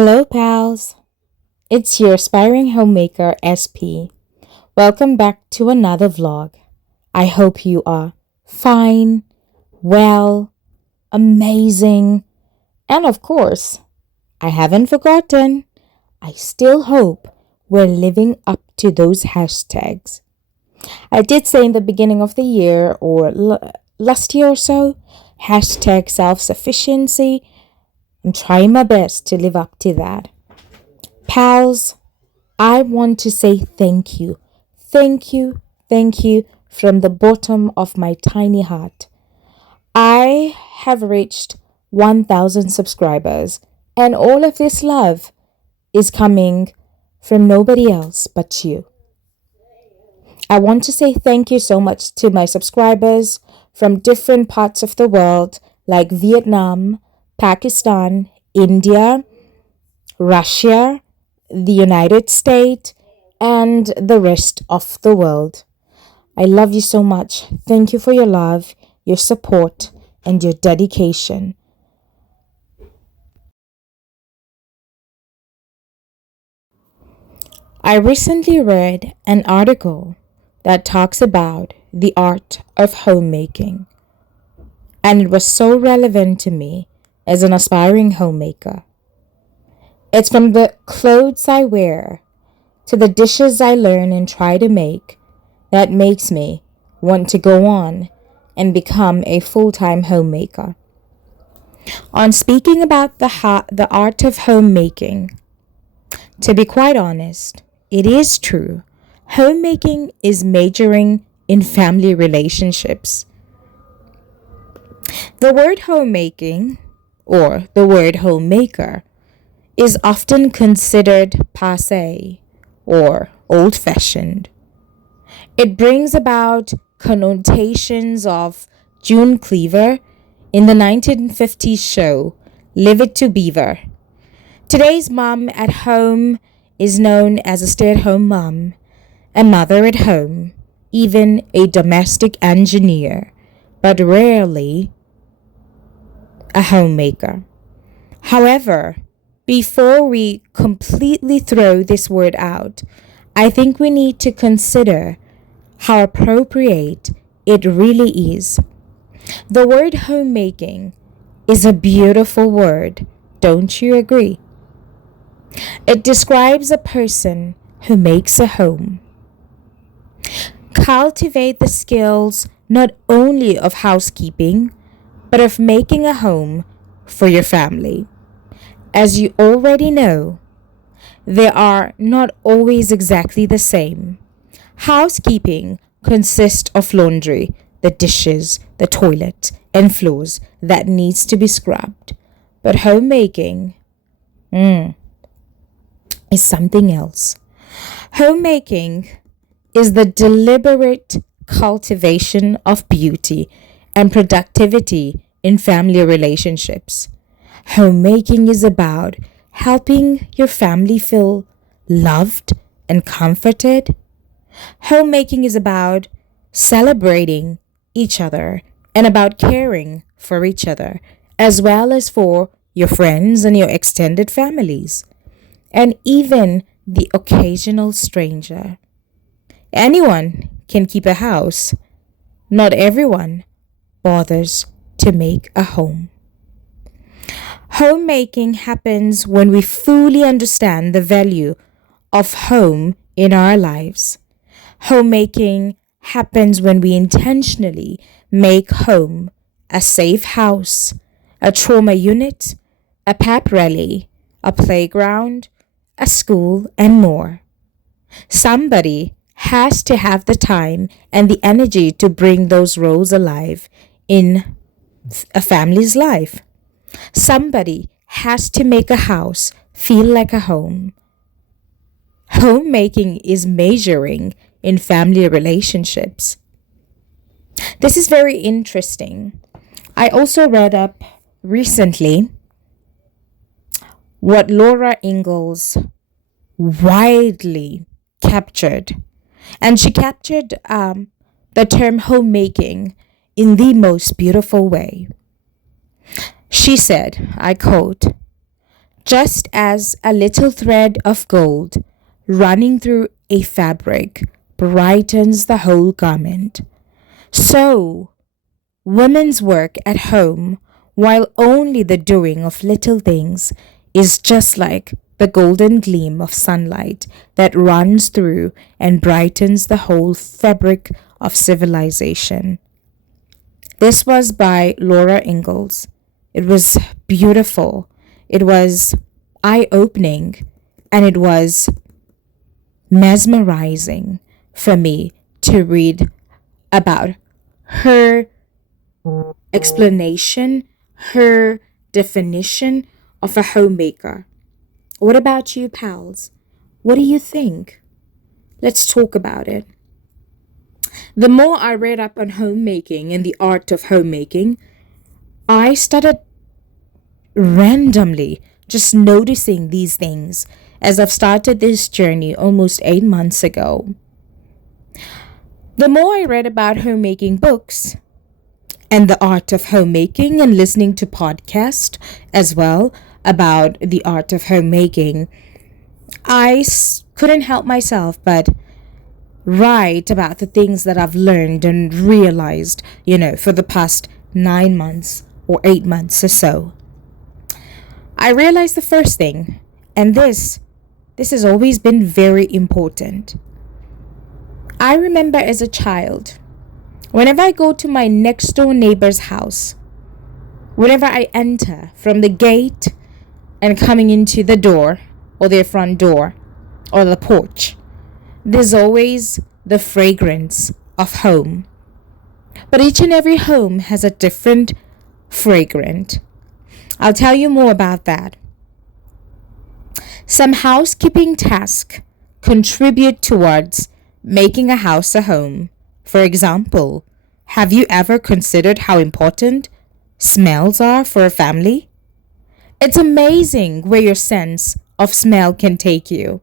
Hello, pals. It's your aspiring homemaker, SP. Welcome back to another vlog. I hope you are fine, well, amazing, and of course, I haven't forgotten. I still hope we're living up to those hashtags. I did say in the beginning of the year or last year or so, hashtag self-sufficiency. I'm trying my best to live up to that. Pals, I want to say thank you. Thank you, thank you from the bottom of my tiny heart. I have reached 1,000 subscribers, and all of this love is coming from nobody else but you. I want to say thank you so much to my subscribers from different parts of the world like Vietnam, Pakistan, India, Russia, the United States, and the rest of the world. I love you so much. Thank you for your love, your support, and your dedication. I recently read an article that talks about the art of homemaking, and it was so relevant to me as an aspiring homemaker. It's from the clothes I wear to the dishes I learn and try to make that makes me want to go on and become a full-time homemaker. On speaking about the art of homemaking, to be quite honest, it is true. Homemaking is majoring in family relationships. The word homemaking, or the word homemaker, is often considered passé or old-fashioned. It brings about connotations of June Cleaver in the 1950s show Leave It to Beaver. Today's mom at home is known as a stay-at-home mom, a mother at home, even a domestic engineer, but rarely a homemaker. However, before we completely throw this word out, I think we need to consider how appropriate it really is. The word homemaking is a beautiful word, don't you agree? It describes a person who makes a home. Cultivate the skills not only of housekeeping, but of making a home for your family. As you already know, they are not always exactly the same. Housekeeping consists of laundry, the dishes, the toilet, and floors that needs to be scrubbed. But homemaking is something else. Homemaking is the deliberate cultivation of beauty and productivity in family relationships. Homemaking is about helping your family feel loved and comforted. Homemaking is about celebrating each other and about caring for each other, as well as for your friends and your extended families, and even the occasional stranger. Anyone can keep a house. Not everyone bothers to make a home. Homemaking happens when we fully understand the value of home in our lives. Homemaking happens when we intentionally make home a safe house, a trauma unit, a pep rally, a playground, a school, and more. Somebody has to have the time and the energy to bring those roles alive in a family's life. Somebody has to make a house feel like a home. Homemaking is majoring in family relationships. This is very interesting. I also read up recently what Laura Ingalls widely captured. And she captured the term homemaking in the most beautiful way. She said, I quote, Just as a little thread of gold running through a fabric brightens the whole garment, so women's work at home, while only the doing of little things, is just like the golden gleam of sunlight that runs through and brightens the whole fabric of civilization. This was by Laura Ingalls. It was beautiful. It was eye-opening, and it was mesmerizing for me to read about her explanation, her definition of a homemaker. What about you, pals? What do you think? Let's talk about it. The more I read up on homemaking and the art of homemaking, I started randomly just noticing these things as I've started this journey almost 8 months ago. The more I read about homemaking books and the art of homemaking and listening to podcasts as well about the art of homemaking, I couldn't help myself but write about the things that I've learned and realized, for the past 9 months or 8 months or so. I realized the first thing, and this has always been very important. I remember as a child, whenever I go to my next door neighbor's house, whenever I enter from the gate and coming into the door or their front door or the porch, there's always the fragrance of home. But each and every home has a different fragrance. I'll tell you more about that. Some housekeeping tasks contribute towards making a house a home. For example, have you ever considered how important smells are for a family? It's amazing where your sense of smell can take you.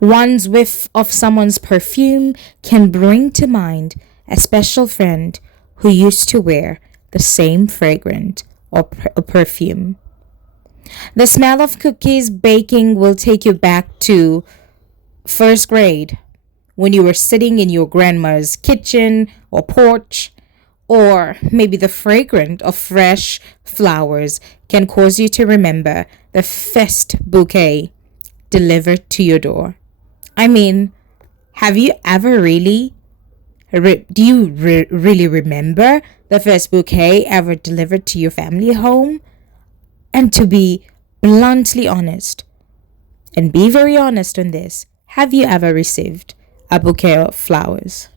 One's whiff of someone's perfume can bring to mind a special friend who used to wear the same fragrance or perfume. The smell of cookies baking will take you back to first grade when you were sitting in your grandma's kitchen or porch, or maybe the fragrance of fresh flowers can cause you to remember the first bouquet delivered to your door. I mean, have you ever really really remember the first bouquet ever delivered to your family home? And to be bluntly honest, and be very honest on this, have you ever received a bouquet of flowers?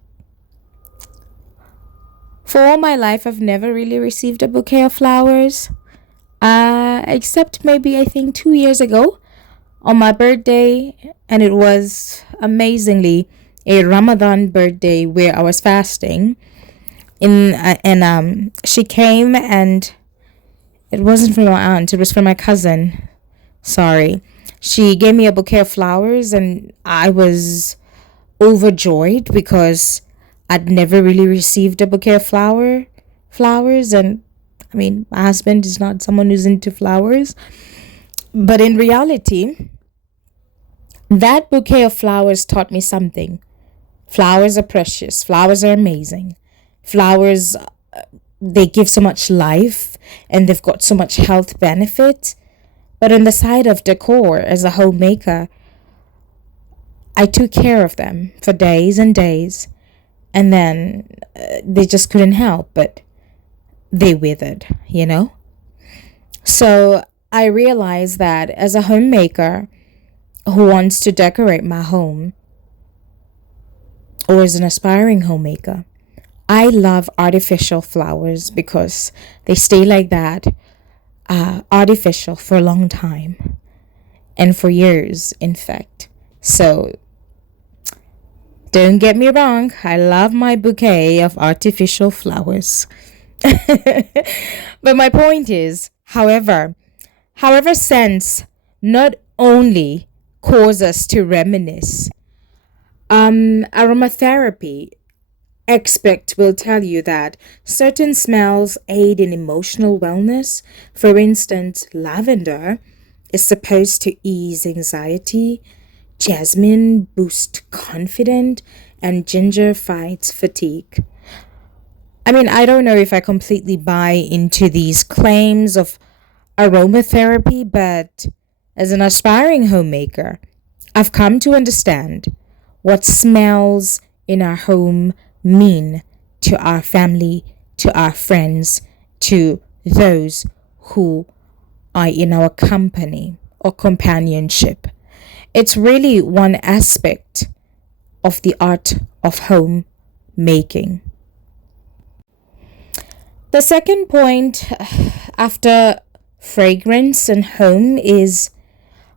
For all my life, I've never really received a bouquet of flowers, except maybe I think 2 years ago on my birthday, and it was amazingly a Ramadan birthday where I was fasting. And she came, and it wasn't from my aunt, it was from my cousin. Sorry. She gave me a bouquet of flowers, and I was overjoyed because I'd never really received a bouquet of flowers. And I mean, my husband is not someone who's into flowers. But in reality, that bouquet of flowers taught me something. Flowers are precious. Flowers are amazing. Flowers, they give so much life, and they've got so much health benefit. But on the side of decor, as a homemaker, I took care of them for days and days, and then they just couldn't help, but they withered, So I realized that as a homemaker who wants to decorate my home, or as an aspiring homemaker, I love artificial flowers because they stay like that, artificial for a long time, and for years, in fact. So don't get me wrong, I love my bouquet of artificial flowers. But my point is, however, scents not only cause us to reminisce, aromatherapy expert will tell you that certain smells aid in emotional wellness. For instance, lavender is supposed to ease anxiety, jasmine boosts confidence, and ginger fights fatigue. I mean, I don't know if I completely buy into these claims of aromatherapy, but as an aspiring homemaker, I've come to understand what smells in our home mean to our family, to our friends, to those who are in our company or companionship. It's really one aspect of the art of home making. The second point after fragrance and home is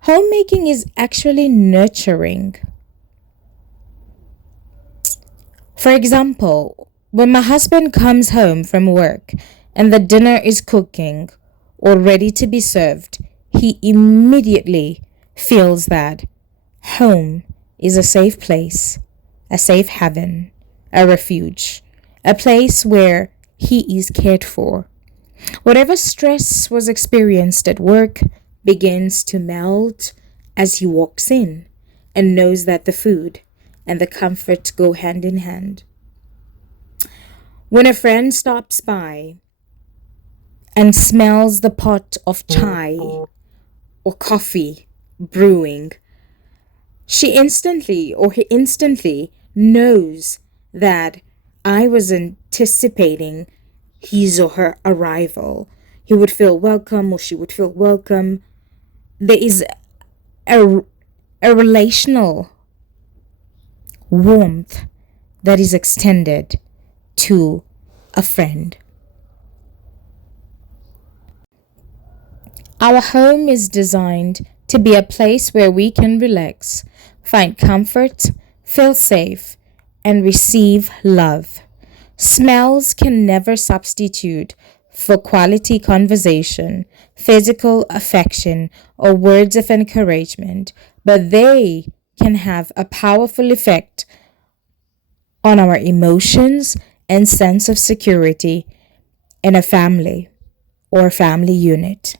homemaking is actually nurturing. For example, when my husband comes home from work and the dinner is cooking or ready to be served, he immediately feels that home is a safe place, a safe haven, a refuge, a place where he is cared for. Whatever stress was experienced at work begins to melt as he walks in and knows that the food and the comfort go hand in hand. When a friend stops by and smells the pot of chai or coffee brewing, he instantly knows that I was anticipating his or her arrival. He would feel welcome or she would feel welcome. There is a, a relational warmth that is extended to a friend. Our home is designed to be a place where we can relax, find comfort, feel safe, and receive love. Smells can never substitute for quality conversation, physical affection, or words of encouragement, but they can have a powerful effect on our emotions and sense of security in a family or family unit.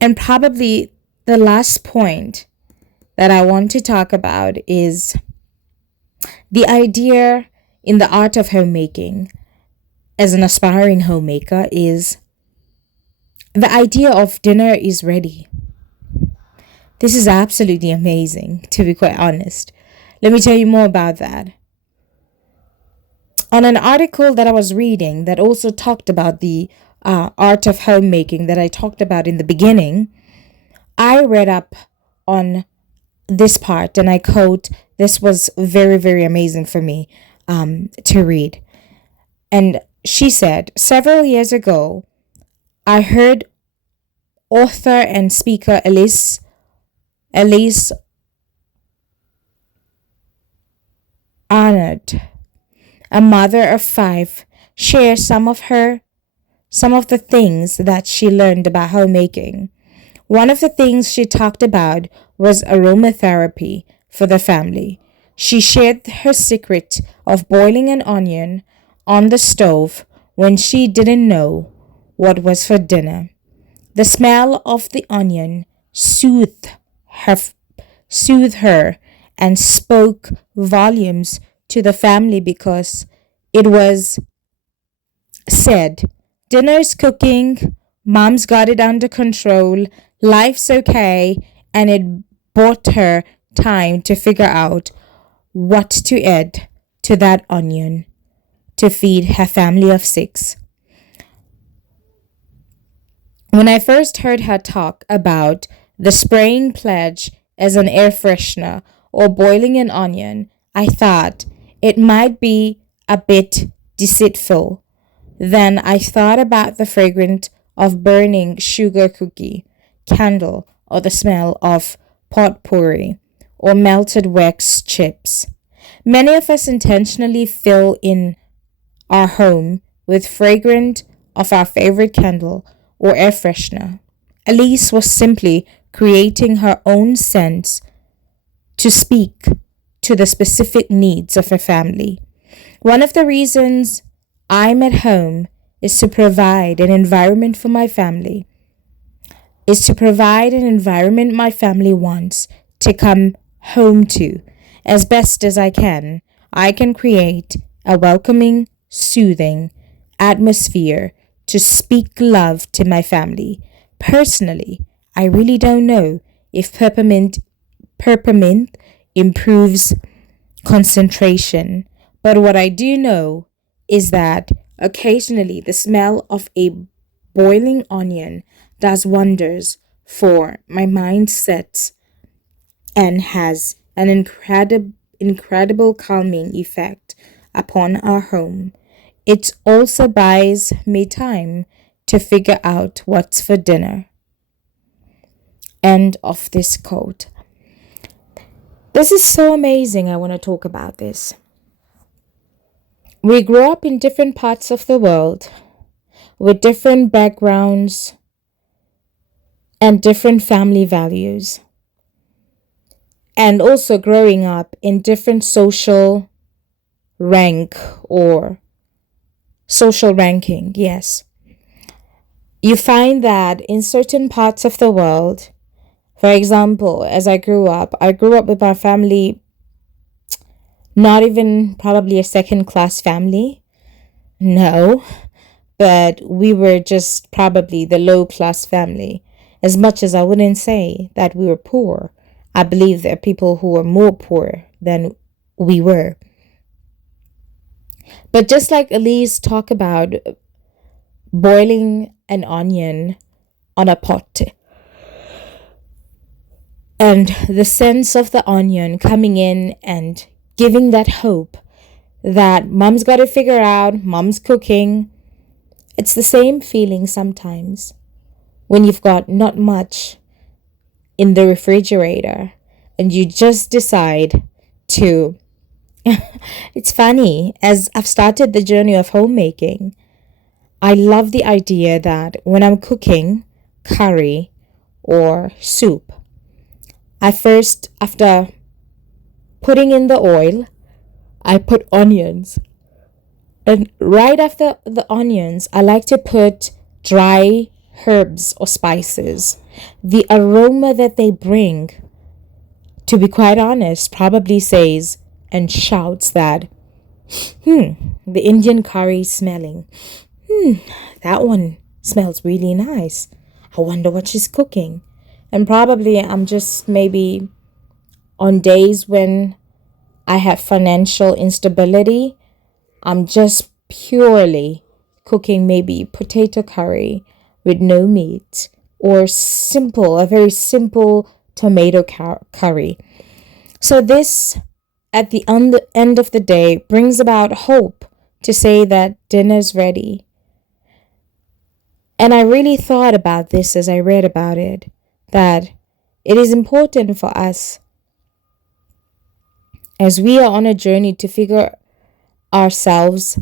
And probably the last point that I want to talk about is the idea in the art of homemaking as an aspiring homemaker is the idea of dinner is ready. This is absolutely amazing, to be quite honest. Let me tell you more about that. On an article that I was reading that also talked about the art of homemaking that I talked about in the beginning, I read up on this part and I quote, this was very, very amazing for me to read. And she said, several years ago, I heard author and speaker Elise Arnold, a mother of 5, share some of the things that she learned about homemaking. One of the things she talked about was aromatherapy for the family. She shared her secret of boiling an onion on the stove when she didn't know what was for dinner. The smell of the onion soothed her and spoke volumes to the family because it was said, dinner's cooking, mom's got it under control, life's okay, and it bought her time to figure out what to add to that onion to feed her family of 6. When I first heard her talk about the spraying pledge as an air freshener or boiling an onion, I thought it might be a bit deceitful. Then I thought about the fragrance of burning sugar cookie candle or the smell of potpourri or melted wax chips. Many of us intentionally fill in our home with fragrance of our favorite candle or air freshener. Elise was simply creating her own scents to speak to the specific needs of her family. One of the reasons I'm at home is to provide an environment for my family is to provide an environment my family wants to come home to as best as I can. I can create a welcoming, soothing atmosphere to speak love to my family. Personally, I really don't know if peppermint improves concentration, but what I do know is that occasionally the smell of a boiling onion does wonders for my mindset and has an incredible calming effect upon our home. It also buys me time to figure out what's for dinner. End of this quote. This is so amazing. I want to talk about this. We grow up in different parts of the world with different backgrounds and different family values. And also growing up in different social rank or social ranking, yes. You find that in certain parts of the world, for example, as I grew up with my family, not even probably a second class family. No, but we were just probably the low class family. As much as I wouldn't say that we were poor, I believe there are people who are more poor than we were. But just like Elise talked about boiling an onion on a pot and the sense of the onion coming in and giving that hope that mom's got to figure out, mom's cooking. It's the same feeling sometimes when you've got not much in the refrigerator and you just decide to. It's funny, as I've started the journey of homemaking, I love the idea that when I'm cooking curry or soup, I first, after putting in the oil, I put onions. And right after the onions, I like to put dry herbs or spices. The aroma that they bring, to be quite honest, probably says and shouts that, the Indian curry is smelling. That one smells really nice. I wonder what she's cooking. And probably I'm just maybe on days when I have financial instability, I'm just purely cooking maybe potato curry with no meat or a very simple tomato curry. So this, at the end of the day, brings about hope to say that dinner's ready. And I really thought about this as I read about it, that it is important for us as we are on a journey to figure ourselves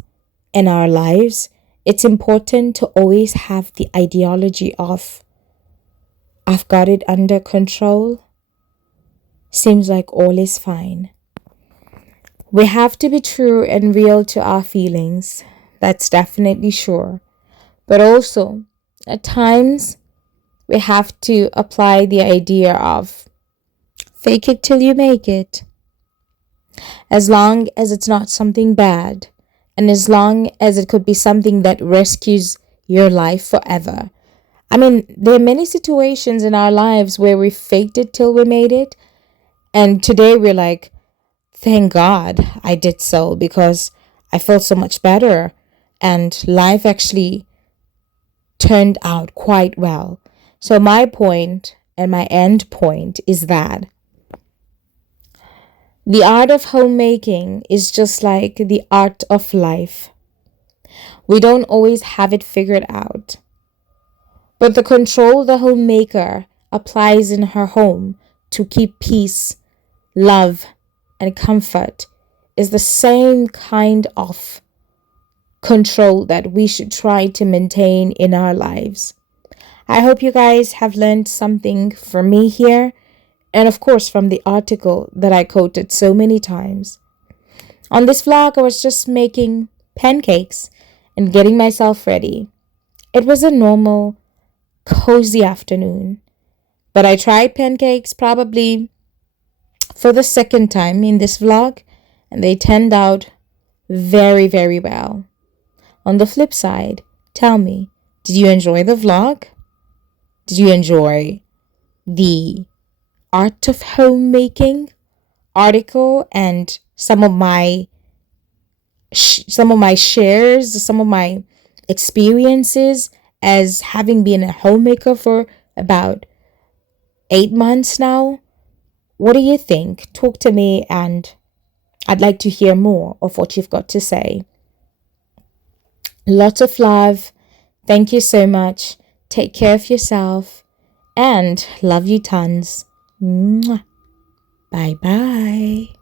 and our lives. It's important to always have the ideology of, I've got it under control. Seems like all is fine. We have to be true and real to our feelings. That's definitely sure. But also, at times, we have to apply the idea of fake it till you make it. As long as it's not something bad, and as long as it could be something that rescues your life forever. I mean, there are many situations in our lives where we faked it till we made it. And today we're like, thank God I did so because I felt so much better. And life actually turned out quite well. So my point and my end point is that the art of homemaking is just like the art of life. We don't always have it figured out. But the control the homemaker applies in her home to keep peace, love, and comfort is the same kind of control that we should try to maintain in our lives. I hope you guys have learned something from me here, and of course from the article that I quoted so many times. On this vlog, I was just making pancakes and getting myself ready. It was a normal cozy afternoon. But I tried pancakes probably for the second time in this vlog, and they turned out very, very well. On the flip side, tell me, did you enjoy the vlog? Did you enjoy the art of homemaking article and some of my shares, some of my experiences as having been a homemaker for about 8 months now? What do you think? Talk to me, and I'd like to hear more of what you've got to say. Lots of love. Thank you so much. Take care of yourself and love you tons. Mwah. Bye bye.